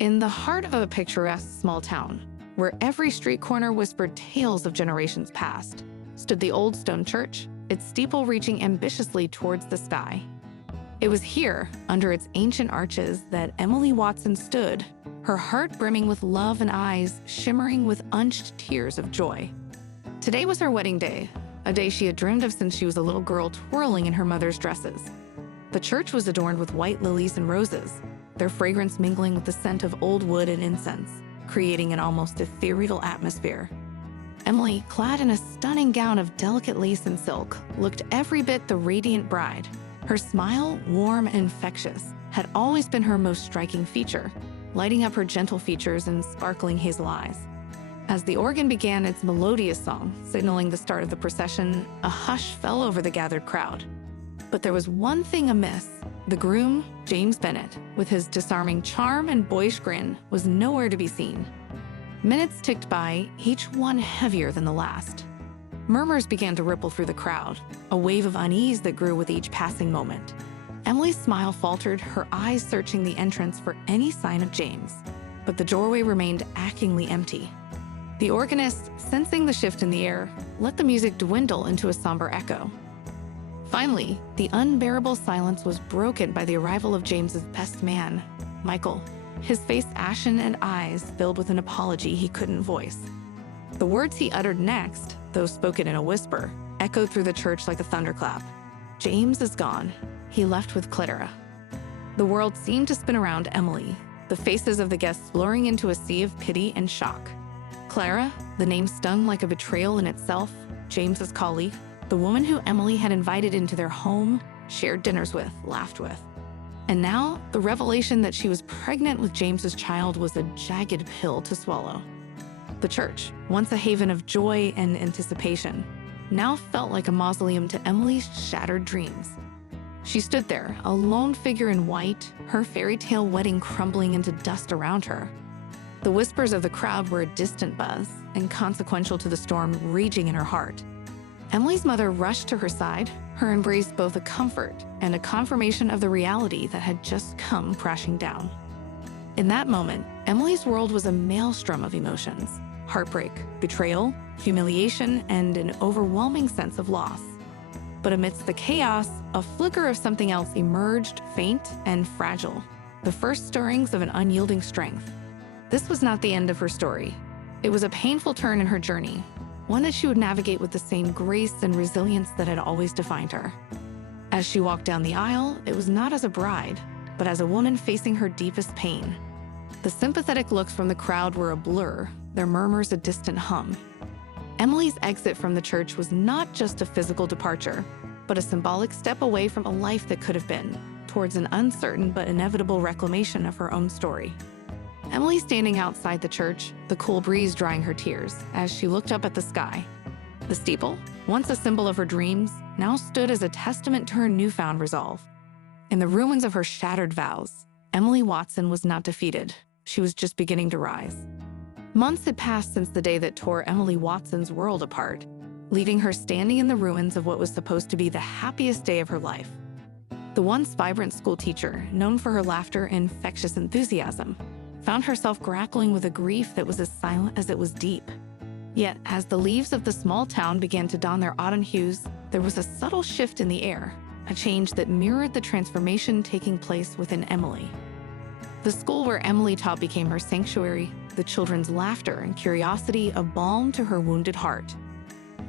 In the heart of a picturesque small town, where every street corner whispered tales of generations past, stood the old stone church, its steeple reaching ambitiously towards the sky. It was here, under its ancient arches, that Emily Watson stood, her heart brimming with love and eyes shimmering with unshed tears of joy. Today was her wedding day, a day she had dreamed of since she was a little girl twirling in her mother's dresses. The church was adorned with white lilies and roses, their fragrance mingling with the scent of old wood and incense, creating an almost ethereal atmosphere. Emily, clad in a stunning gown of delicate lace and silk, looked every bit the radiant bride. Her smile, warm and infectious, had always been her most striking feature, lighting up her gentle features and sparkling hazel eyes. As the organ began its melodious song, signaling the start of the procession, a hush fell over the gathered crowd. But there was one thing amiss. The groom, James Bennett, with his disarming charm and boyish grin, was nowhere to be seen. Minutes ticked by, each one heavier than the last. Murmurs began to ripple through the crowd, a wave of unease that grew with each passing moment. Emily's smile faltered, her eyes searching the entrance for any sign of James. But the doorway remained achingly empty. The organist, sensing the shift in the air, let the music dwindle into a somber echo. Finally, the unbearable silence was broken by the arrival of James's best man, Michael, his face ashen and eyes filled with an apology he couldn't voice. The words he uttered next, though spoken in a whisper, echoed through the church like a thunderclap. James is gone. He left with Clara. The world seemed to spin around Emily, the faces of the guests blurring into a sea of pity and shock. Clara, the name stung like a betrayal in itself, James's colleague, the woman who Emily had invited into their home, shared dinners with, laughed with. And now, the revelation that she was pregnant with James's child was a jagged pill to swallow. The church, once a haven of joy and anticipation, now felt like a mausoleum to Emily's shattered dreams. She stood there, a lone figure in white, her fairy tale wedding crumbling into dust around her. The whispers of the crowd were a distant buzz, inconsequential to the storm raging in her heart. Emily's mother rushed to her side, her embrace both a comfort and a confirmation of the reality that had just come crashing down. In that moment, Emily's world was a maelstrom of emotions: heartbreak, betrayal, humiliation, and an overwhelming sense of loss. But amidst the chaos, a flicker of something else emerged, faint and fragile, the first stirrings of an unyielding strength. This was not the end of her story. It was a painful turn in her journey, one that she would navigate with the same grace and resilience that had always defined her. As she walked down the aisle, it was not as a bride, but as a woman facing her deepest pain. The sympathetic looks from the crowd were a blur, their murmurs a distant hum. Emily's exit from the church was not just a physical departure, but a symbolic step away from a life that could have been, towards an uncertain but inevitable reclamation of her own story. Emily standing outside the church, the cool breeze drying her tears, as she looked up at the sky. The steeple, once a symbol of her dreams, now stood as a testament to her newfound resolve. In the ruins of her shattered vows, Emily Watson was not defeated. She was just beginning to rise. Months had passed since the day that tore Emily Watson's world apart, leaving her standing in the ruins of what was supposed to be the happiest day of her life. The once vibrant school teacher, known for her laughter and infectious enthusiasm, found herself grappling with a grief that was as silent as it was deep. Yet, as the leaves of the small town began to don their autumn hues, there was a subtle shift in the air, a change that mirrored the transformation taking place within Emily. The school where Emily taught became her sanctuary, the children's laughter and curiosity a balm to her wounded heart.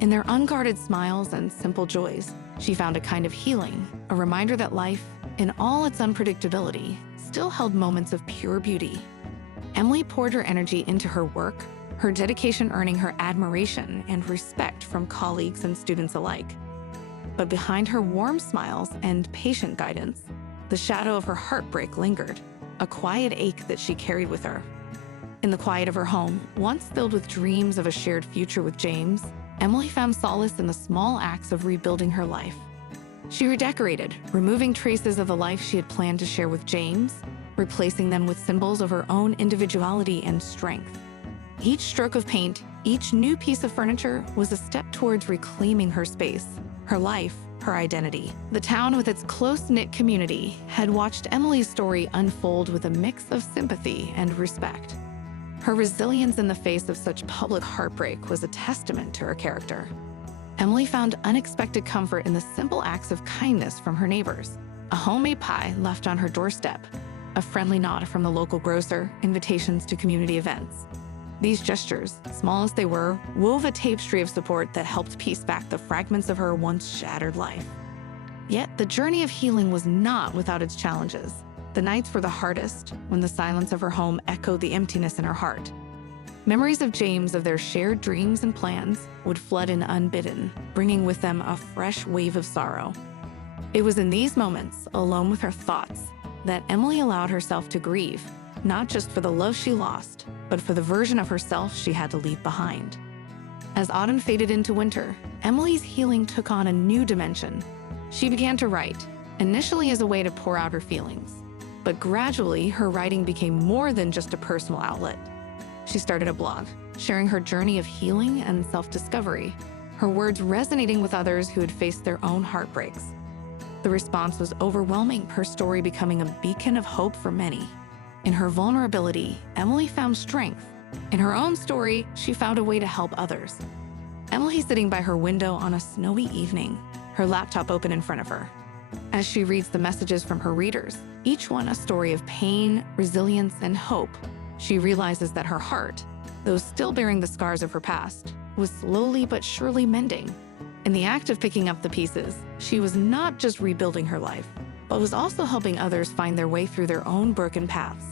In their unguarded smiles and simple joys, she found a kind of healing, a reminder that life, in all its unpredictability, still held moments of pure beauty. Emily poured her energy into her work, her dedication earning her admiration and respect from colleagues and students alike. But behind her warm smiles and patient guidance, the shadow of her heartbreak lingered, a quiet ache that she carried with her. In the quiet of her home, once filled with dreams of a shared future with James, Emily found solace in the small acts of rebuilding her life. She redecorated, removing traces of the life she had planned to share with James, replacing them with symbols of her own individuality and strength. Each stroke of paint, each new piece of furniture was a step towards reclaiming her space, her life, her identity. The town, with its close-knit community, had watched Emily's story unfold with a mix of sympathy and respect. Her resilience in the face of such public heartbreak was a testament to her character. Emily found unexpected comfort in the simple acts of kindness from her neighbors. A homemade pie left on her doorstep, a friendly nod from the local grocer, invitations to community events. These gestures, small as they were, wove a tapestry of support that helped piece back the fragments of her once shattered life. Yet the journey of healing was not without its challenges. The nights were the hardest, when the silence of her home echoed the emptiness in her heart. Memories of James, of their shared dreams and plans, would flood in unbidden, bringing with them a fresh wave of sorrow. It was in these moments, alone with her thoughts, that Emily allowed herself to grieve, not just for the love she lost, but for the version of herself she had to leave behind. As autumn faded into winter, Emily's healing took on a new dimension. She began to write, initially as a way to pour out her feelings. But gradually, her writing became more than just a personal outlet. She started a blog, sharing her journey of healing and self-discovery, her words resonating with others who had faced their own heartbreaks. The response was overwhelming, her story becoming a beacon of hope for many. In her vulnerability, Emily found strength. In her own story, she found a way to help others. Emily sitting by her window on a snowy evening, her laptop open in front of her. As she reads the messages from her readers, each one a story of pain, resilience, and hope, she realizes that her heart, though still bearing the scars of her past, was slowly but surely mending. In the act of picking up the pieces, she was not just rebuilding her life, but was also helping others find their way through their own broken paths.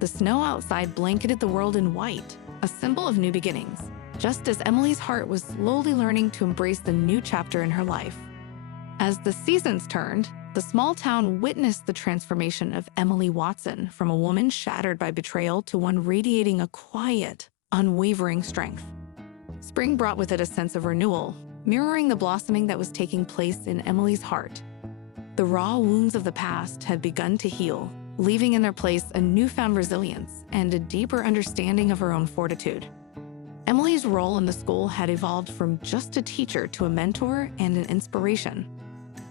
The snow outside blanketed the world in white, a symbol of new beginnings, just as Emily's heart was slowly learning to embrace the new chapter in her life. As the seasons turned, the small town witnessed the transformation of Emily Watson from a woman shattered by betrayal to one radiating a quiet, unwavering strength. Spring brought with it a sense of renewal, mirroring the blossoming that was taking place in Emily's heart. The raw wounds of the past had begun to heal, leaving in their place a newfound resilience and a deeper understanding of her own fortitude. Emily's role in the school had evolved from just a teacher to a mentor and an inspiration.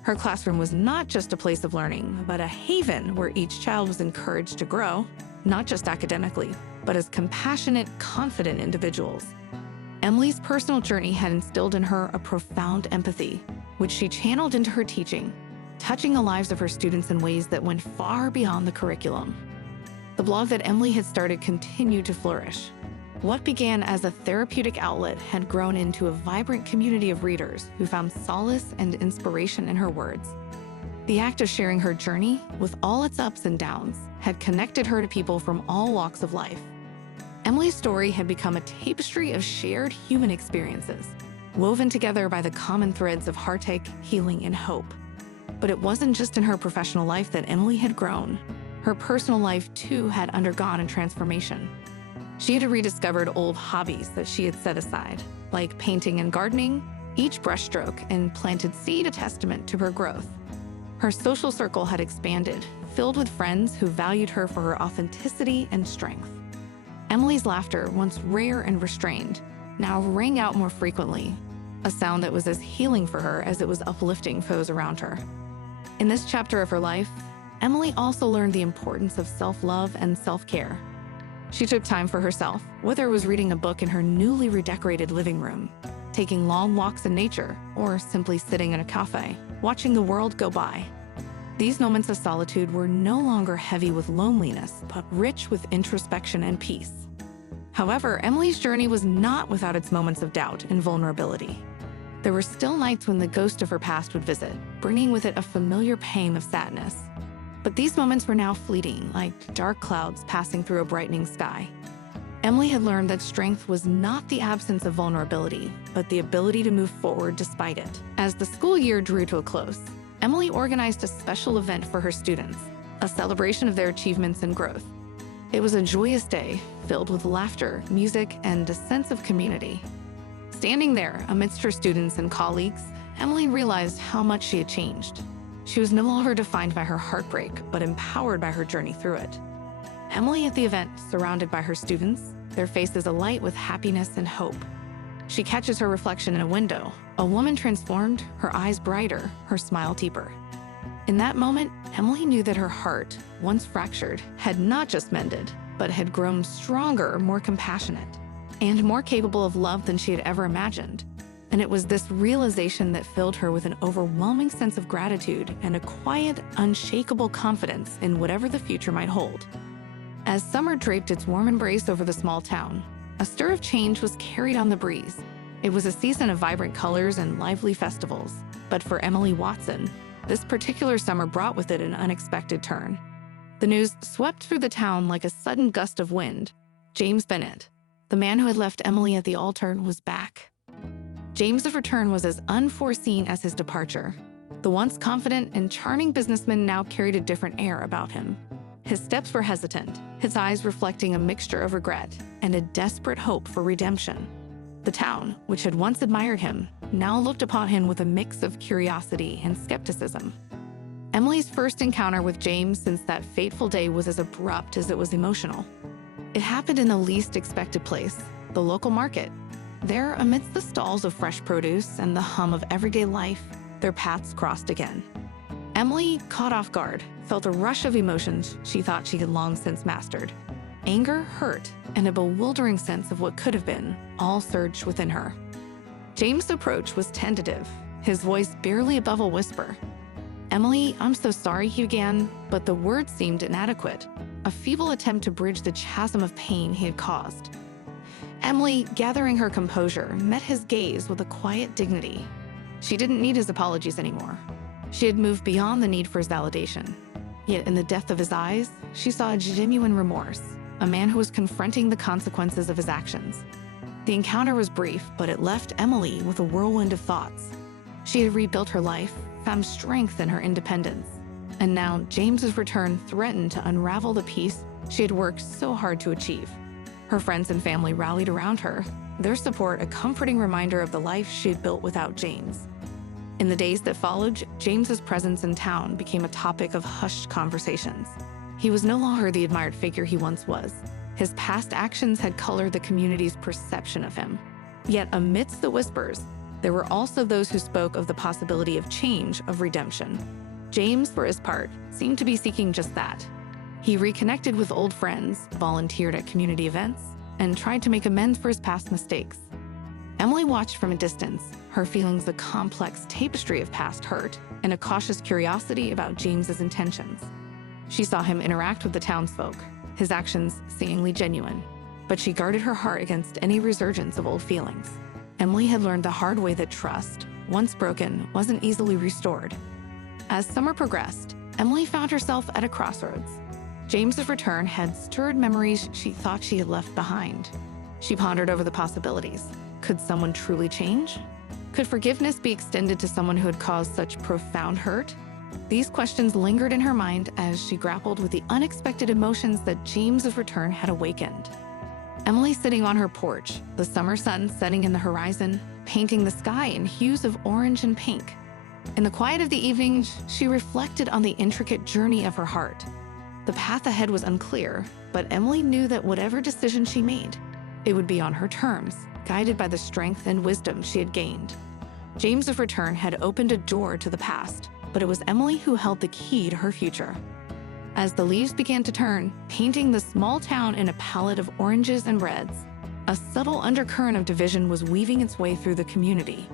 Her classroom was not just a place of learning, but a haven where each child was encouraged to grow, not just academically, but as compassionate, confident individuals. Emily's personal journey had instilled in her a profound empathy, which she channeled into her teaching, touching the lives of her students in ways that went far beyond the curriculum. The blog that Emily had started continued to flourish. What began as a therapeutic outlet had grown into a vibrant community of readers who found solace and inspiration in her words. The act of sharing her journey, with all its ups and downs, had connected her to people from all walks of life. Emily's story had become a tapestry of shared human experiences, woven together by the common threads of heartache, healing, and hope. But it wasn't just in her professional life that Emily had grown. Her personal life, too, had undergone a transformation. She had rediscovered old hobbies that she had set aside, like painting and gardening, each brushstroke and planted seed a testament to her growth. Her social circle had expanded, filled with friends who valued her for her authenticity and strength. Emily's laughter, once rare and restrained, now rang out more frequently, a sound that was as healing for her as it was uplifting for those around her. In this chapter of her life, Emily also learned the importance of self-love and self-care. She took time for herself, whether it was reading a book in her newly redecorated living room, taking long walks in nature, or simply sitting in a cafe, watching the world go by. These moments of solitude were no longer heavy with loneliness, but rich with introspection and peace. However, Emily's journey was not without its moments of doubt and vulnerability. There were still nights when the ghost of her past would visit, bringing with it a familiar pang of sadness. But these moments were now fleeting, like dark clouds passing through a brightening sky. Emily had learned that strength was not the absence of vulnerability, but the ability to move forward despite it. As the school year drew to a close, Emily organized a special event for her students, a celebration of their achievements and growth. It was a joyous day, filled with laughter, music, and a sense of community. Standing there amidst her students and colleagues, Emily realized how much she had changed. She was no longer defined by her heartbreak, but empowered by her journey through it. Emily at the event, surrounded by her students, their faces alight with happiness and hope. She catches her reflection in a window, a woman transformed, her eyes brighter, her smile deeper. In that moment, Emily knew that her heart, once fractured, had not just mended, but had grown stronger, more compassionate, and more capable of love than she had ever imagined. And it was this realization that filled her with an overwhelming sense of gratitude and a quiet, unshakable confidence in whatever the future might hold. As summer draped its warm embrace over the small town, a stir of change was carried on the breeze. It was a season of vibrant colors and lively festivals, but for Emily Watson, this particular summer brought with it an unexpected turn. The news swept through the town like a sudden gust of wind. James Bennett, the man who had left Emily at the altar, was back. James's return was as unforeseen as his departure. The once confident and charming businessman now carried a different air about him. His steps were hesitant, his eyes reflecting a mixture of regret and a desperate hope for redemption. The town, which had once admired him, now looked upon him with a mix of curiosity and skepticism. Emily's first encounter with James since that fateful day was as abrupt as it was emotional. It happened in the least expected place, the local market. There, amidst the stalls of fresh produce and the hum of everyday life, their paths crossed again. Emily, caught off guard, felt a rush of emotions she thought she had long since mastered. Anger, hurt, and a bewildering sense of what could have been all surged within her. James' approach was tentative, his voice barely above a whisper. "Emily, I'm so sorry," he began, but the words seemed inadequate, a feeble attempt to bridge the chasm of pain he had caused. Emily, gathering her composure, met his gaze with a quiet dignity. She didn't need his apologies anymore. She had moved beyond the need for his validation. Yet in the depth of his eyes, she saw a genuine remorse, a man who was confronting the consequences of his actions. The encounter was brief, but it left Emily with a whirlwind of thoughts. She had rebuilt her life, found strength in her independence, and now James's return threatened to unravel the peace she had worked so hard to achieve. Her friends and family rallied around her, their support a comforting reminder of the life she had built without James. In the days that followed, James's presence in town became a topic of hushed conversations. He was no longer the admired figure he once was. His past actions had colored the community's perception of him. Yet amidst the whispers, there were also those who spoke of the possibility of change, of redemption. James, for his part, seemed to be seeking just that. He reconnected with old friends, volunteered at community events, and tried to make amends for his past mistakes. Emily watched from a distance, her feelings a complex tapestry of past hurt and a cautious curiosity about James's intentions. She saw him interact with the townsfolk, his actions seemingly genuine, but she guarded her heart against any resurgence of old feelings. Emily had learned the hard way that trust, once broken, wasn't easily restored. As summer progressed, Emily found herself at a crossroads. James's return had stirred memories she thought she had left behind. She pondered over the possibilities. Could someone truly change? Could forgiveness be extended to someone who had caused such profound hurt? These questions lingered in her mind as she grappled with the unexpected emotions that James's return had awakened. Emily sitting on her porch, the summer sun setting in the horizon, painting the sky in hues of orange and pink. In the quiet of the evening, she reflected on the intricate journey of her heart. The path ahead was unclear, but Emily knew that whatever decision she made, it would be on her terms, guided by the strength and wisdom she had gained. James's return had opened a door to the past, but it was Emily who held the key to her future. As the leaves began to turn, painting the small town in a palette of oranges and reds, a subtle undercurrent of division was weaving its way through the community.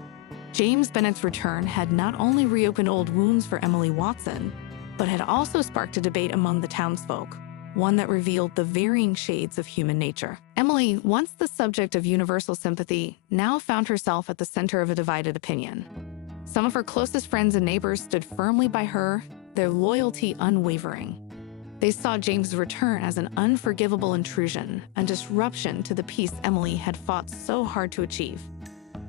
James Bennett's return had not only reopened old wounds for Emily Watson, but had also sparked a debate among the townsfolk, one that revealed the varying shades of human nature. Emily, once the subject of universal sympathy, now found herself at the center of a divided opinion. Some of her closest friends and neighbors stood firmly by her, their loyalty unwavering. They saw James' return as an unforgivable intrusion, a disruption to the peace Emily had fought so hard to achieve.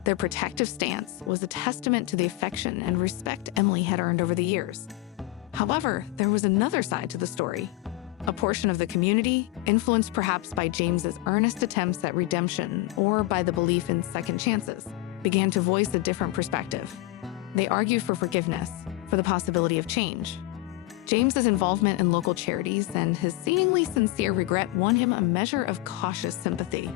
Their protective stance was a testament to the affection and respect Emily had earned over the years. However, there was another side to the story. A portion of the community, influenced perhaps by James's earnest attempts at redemption or by the belief in second chances, began to voice a different perspective. They argued for forgiveness, for the possibility of change. James's involvement in local charities and his seemingly sincere regret won him a measure of cautious sympathy.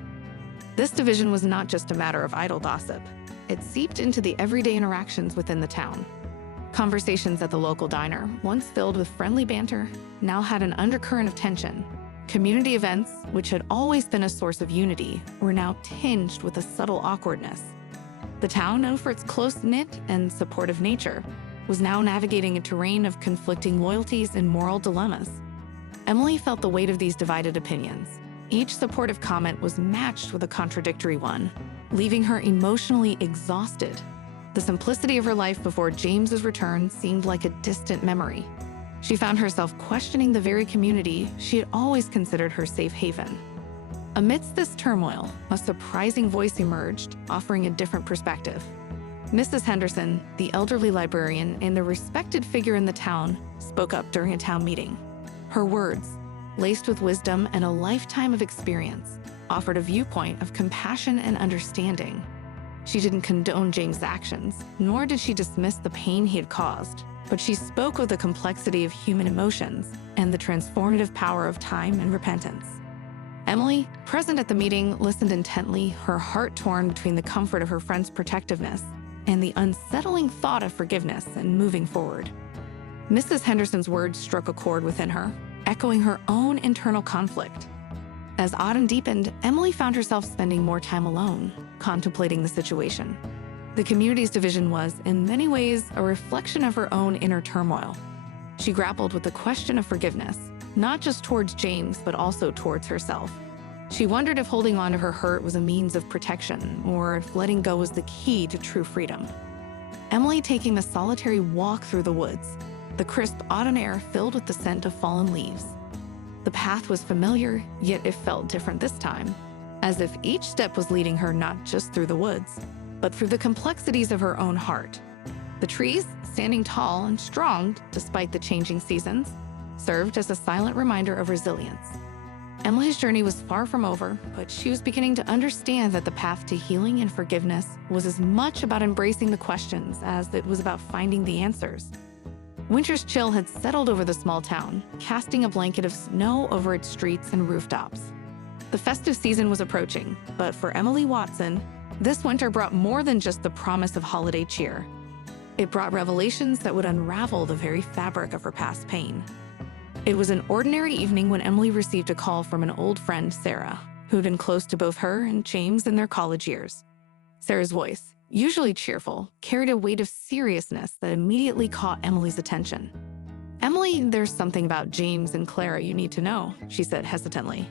This division was not just a matter of idle gossip. It seeped into the everyday interactions within the town. Conversations at the local diner, once filled with friendly banter, now had an undercurrent of tension. Community events, which had always been a source of unity, were now tinged with a subtle awkwardness. The town, known for its close-knit and supportive nature, was now navigating a terrain of conflicting loyalties and moral dilemmas. Emily felt the weight of these divided opinions. Each supportive comment was matched with a contradictory one, leaving her emotionally exhausted. The simplicity of her life before James's return seemed like a distant memory. She found herself questioning the very community she had always considered her safe haven. Amidst this turmoil, a surprising voice emerged, offering a different perspective. Mrs. Henderson, the elderly librarian and a respected figure in the town, spoke up during a town meeting. Her words, laced with wisdom and a lifetime of experience, offered a viewpoint of compassion and understanding. She didn't condone James' actions, nor did she dismiss the pain he had caused, but she spoke of the complexity of human emotions and the transformative power of time and repentance. Emily, present at the meeting, listened intently, her heart torn between the comfort of her friend's protectiveness and the unsettling thought of forgiveness and moving forward. Mrs. Henderson's words struck a chord within her, echoing her own internal conflict. As autumn deepened, Emily found herself spending more time alone, contemplating the situation. The community's division was, in many ways, a reflection of her own inner turmoil. She grappled with the question of forgiveness, not just towards James, but also towards herself. She wondered if holding on to her hurt was a means of protection, or if letting go was the key to true freedom. Emily taking the solitary walk through the woods, the crisp autumn air filled with the scent of fallen leaves. The path was familiar, yet it felt different this time, as if each step was leading her not just through the woods, but through the complexities of her own heart. The trees, standing tall and strong despite the changing seasons, served as a silent reminder of resilience. Emily's journey was far from over, but she was beginning to understand that the path to healing and forgiveness was as much about embracing the questions as it was about finding the answers. Winter's chill had settled over the small town, casting a blanket of snow over its streets and rooftops. The festive season was approaching, but for Emily Watson, this winter brought more than just the promise of holiday cheer. It brought revelations that would unravel the very fabric of her past pain. It was an ordinary evening when Emily received a call from an old friend, Sarah, who'd been close to both her and James in their college years. Sarah's voice, usually cheerful, carried a weight of seriousness that immediately caught Emily's attention. "Emily, there's something about James and Clara you need to know," she said hesitantly.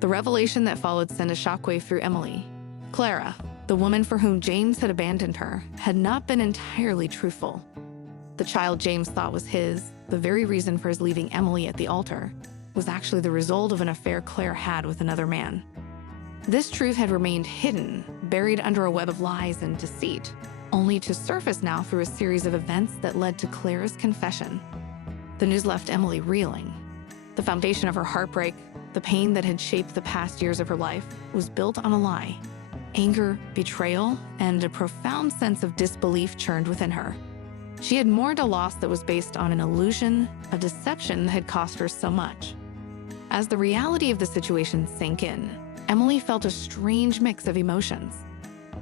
The revelation that followed sent a shockwave through Emily. Clara, the woman for whom James had abandoned her, had not been entirely truthful. The child James thought was his, the very reason for his leaving Emily at the altar, was actually the result of an affair Claire had with another man. This truth had remained hidden, buried under a web of lies and deceit, only to surface now through a series of events that led to Clara's confession. The news left Emily reeling. The foundation of her heartbreak, the pain that had shaped the past years of her life, was built on a lie. Anger, betrayal, and a profound sense of disbelief churned within her. She had mourned a loss that was based on an illusion, a deception that had cost her so much. As the reality of the situation sank in, Emily felt a strange mix of emotions.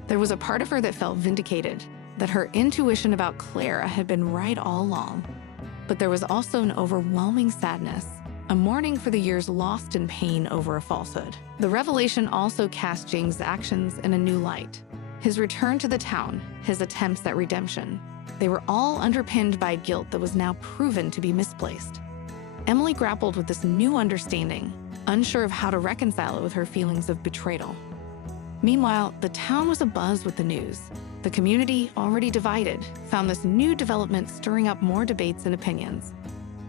There was a part of her that felt vindicated, that her intuition about Clara had been right all along. But there was also an overwhelming sadness, a mourning for the years lost in pain over a falsehood. The revelation also cast James' actions in a new light. His return to the town, his attempts at redemption, they were all underpinned by guilt that was now proven to be misplaced. Emily grappled with this new understanding, unsure of how to reconcile it with her feelings of betrayal. Meanwhile, the town was abuzz with the news. The community, already divided, found this new development stirring up more debates and opinions.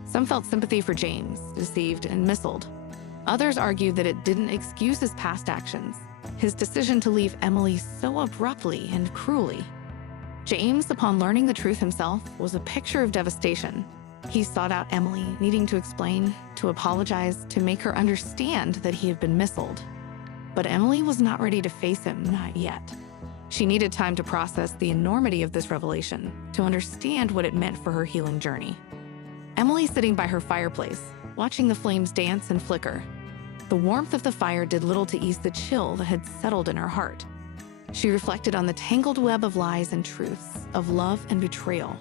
Some felt sympathy for James, deceived and misled. Others argued that it didn't excuse his past actions, his decision to leave Emily so abruptly and cruelly. James, upon learning the truth himself, was a picture of devastation. He sought out Emily, needing to explain, to apologize, to make her understand that he had been misled. But Emily was not ready to face him, not yet. She needed time to process the enormity of this revelation, to understand what it meant for her healing journey. Emily, sitting by her fireplace, watching the flames dance and flicker, The warmth of the fire did little to ease the chill that had settled in her heart. She reflected on the tangled web of lies and truths, of love and betrayal.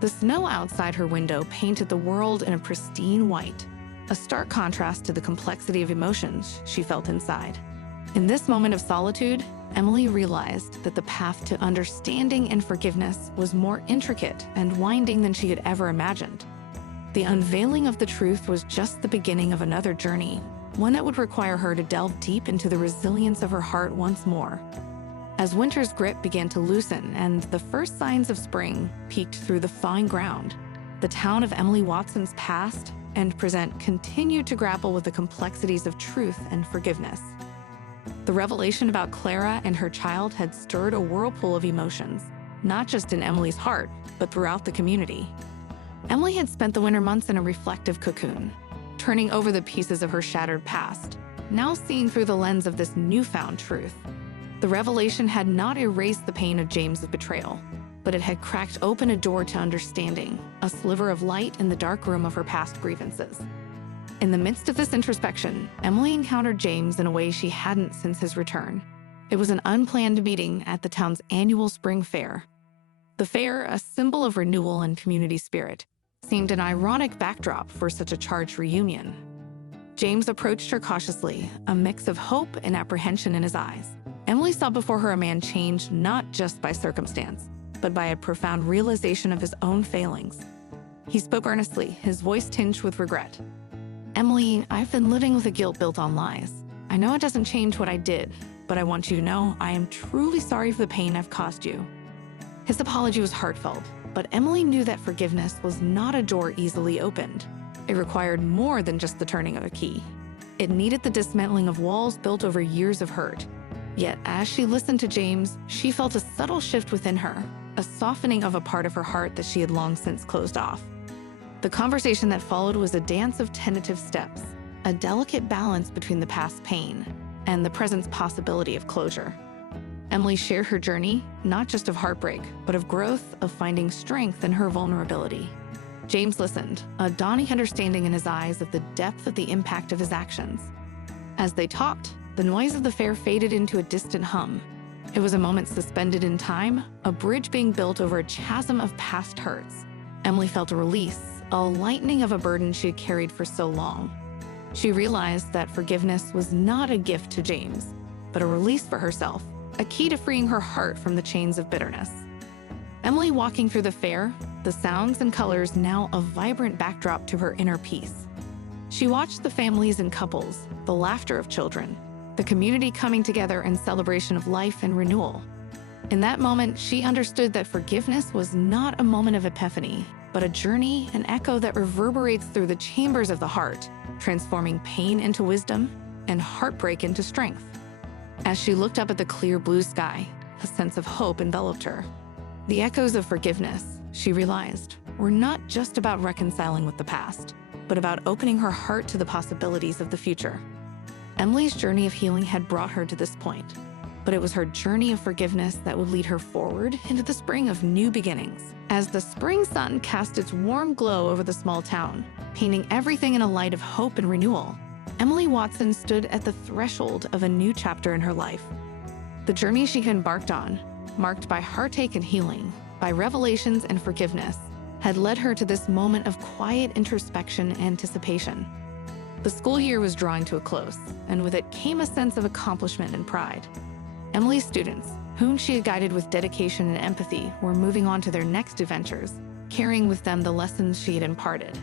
The snow outside her window painted the world in a pristine white, a stark contrast to the complexity of emotions she felt inside. In this moment of solitude, Emily realized that the path to understanding and forgiveness was more intricate and winding than she had ever imagined. The unveiling of the truth was just the beginning of another journey, one that would require her to delve deep into the resilience of her heart once more. As winter's grip began to loosen and the first signs of spring peeked through the thawing ground, the town of Emily Watson's past and present continued to grapple with the complexities of truth and forgiveness. The revelation about Clara and her child had stirred a whirlpool of emotions, not just in Emily's heart, but throughout the community. Emily had spent the winter months in a reflective cocoon, turning over the pieces of her shattered past, now seeing through the lens of this newfound truth. The revelation had not erased the pain of James's betrayal, but it had cracked open a door to understanding, a sliver of light in the dark room of her past grievances. In the midst of this introspection, Emily encountered James in a way she hadn't since his return. It was an unplanned meeting at the town's annual spring fair. The fair, a symbol of renewal and community spirit, seemed an ironic backdrop for such a charged reunion. James approached her cautiously, a mix of hope and apprehension in his eyes. Emily saw before her a man changed not just by circumstance, but by a profound realization of his own failings. He spoke earnestly, his voice tinged with regret. "Emily, I've been living with a guilt built on lies. I know it doesn't change what I did, but I want you to know I am truly sorry for the pain I've caused you." His apology was heartfelt, but Emily knew that forgiveness was not a door easily opened. It required more than just the turning of a key. It needed the dismantling of walls built over years of hurt. Yet, as she listened to James, she felt a subtle shift within her, a softening of a part of her heart that she had long since closed off. The conversation that followed was a dance of tentative steps, a delicate balance between the past pain and the present possibility of closure. Emily shared her journey, not just of heartbreak, but of growth, of finding strength in her vulnerability. James listened, a dawning understanding in his eyes of the depth of the impact of his actions. As they talked, the noise of the fair faded into a distant hum. It was a moment suspended in time, a bridge being built over a chasm of past hurts. Emily felt a release, a lightening of a burden she had carried for so long. She realized that forgiveness was not a gift to James, but a release for herself, a key to freeing her heart from the chains of bitterness. Emily walking through the fair, the sounds and colors now a vibrant backdrop to her inner peace. She watched the families and couples, the laughter of children, the community coming together in celebration of life and renewal. In that moment, she understood that forgiveness was not a moment of epiphany, but a journey, an echo that reverberates through the chambers of the heart, transforming pain into wisdom and heartbreak into strength. As she looked up at the clear blue sky, a sense of hope enveloped her. The echoes of forgiveness, she realized, were not just about reconciling with the past, but about opening her heart to the possibilities of the future. Emily's journey of healing had brought her to this point, but it was her journey of forgiveness that would lead her forward into the spring of new beginnings. As the spring sun cast its warm glow over the small town, painting everything in a light of hope and renewal, Emily Watson stood at the threshold of a new chapter in her life. The journey she had embarked on, marked by heartache and healing, by revelations and forgiveness, had led her to this moment of quiet introspection and anticipation. The school year was drawing to a close, and with it came a sense of accomplishment and pride. Emily's students, whom she had guided with dedication and empathy, were moving on to their next adventures, carrying with them the lessons she had imparted.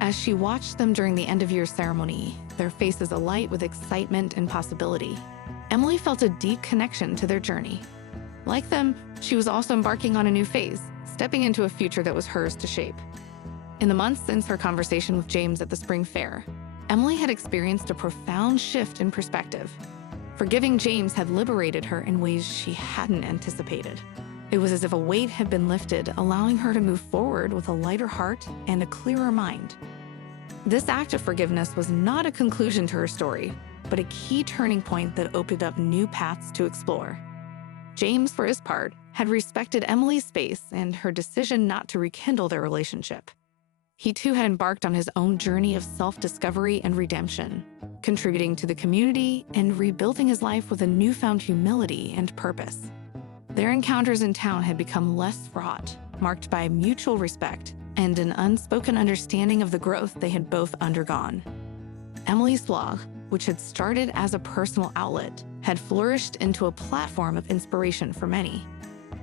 As she watched them during the end-of-year ceremony, their faces alight with excitement and possibility, Emily felt a deep connection to their journey. Like them, she was also embarking on a new phase, stepping into a future that was hers to shape. In the months since her conversation with James at the spring fair, Emily had experienced a profound shift in perspective. Forgiving James had liberated her in ways she hadn't anticipated. It was as if a weight had been lifted, allowing her to move forward with a lighter heart and a clearer mind. This act of forgiveness was not a conclusion to her story, but a key turning point that opened up new paths to explore. James, for his part, had respected Emily's space and her decision not to rekindle their relationship. He too had embarked on his own journey of self-discovery and redemption, contributing to the community and rebuilding his life with a newfound humility and purpose. Their encounters in town had become less fraught, marked by mutual respect and an unspoken understanding of the growth they had both undergone. Emily's blog, which had started as a personal outlet, had flourished into a platform of inspiration for many.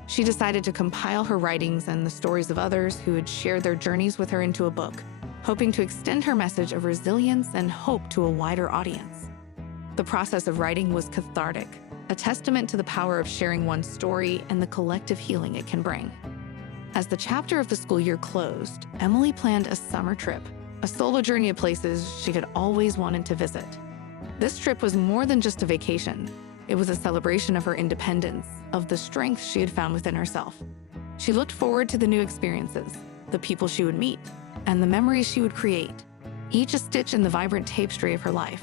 She decided to compile her writings and the stories of others who had shared their journeys with her into a book, hoping to extend her message of resilience and hope to a wider audience. The process of writing was cathartic, a testament to the power of sharing one's story and the collective healing it can bring. As the chapter of the school year closed, Emily planned a summer trip, a solo journey of places she had always wanted to visit. This trip was more than just a vacation. It was a celebration of her independence, of the strength she had found within herself. She looked forward to the new experiences, the people she would meet, and the memories she would create, each a stitch in the vibrant tapestry of her life.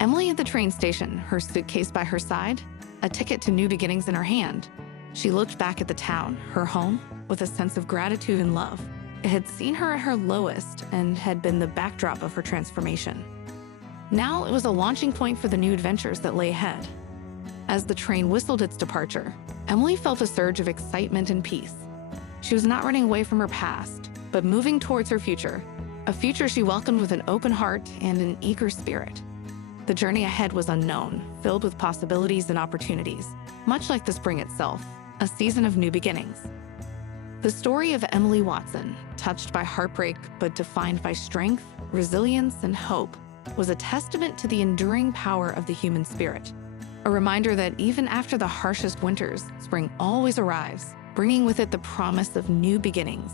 Emily at the train station, her suitcase by her side, a ticket to new beginnings in her hand. She looked back at the town, her home, with a sense of gratitude and love. It had seen her at her lowest and had been the backdrop of her transformation. Now it was a launching point for the new adventures that lay ahead. As the train whistled its departure, Emily felt a surge of excitement and peace. She was not running away from her past, but moving towards her future, a future she welcomed with an open heart and an eager spirit. The journey ahead was unknown, filled with possibilities and opportunities, much like the spring itself, a season of new beginnings. The story of Emily Watson, touched by heartbreak but defined by strength, resilience, and hope, was a testament to the enduring power of the human spirit. A reminder that even after the harshest winters, spring always arrives, bringing with it the promise of new beginnings.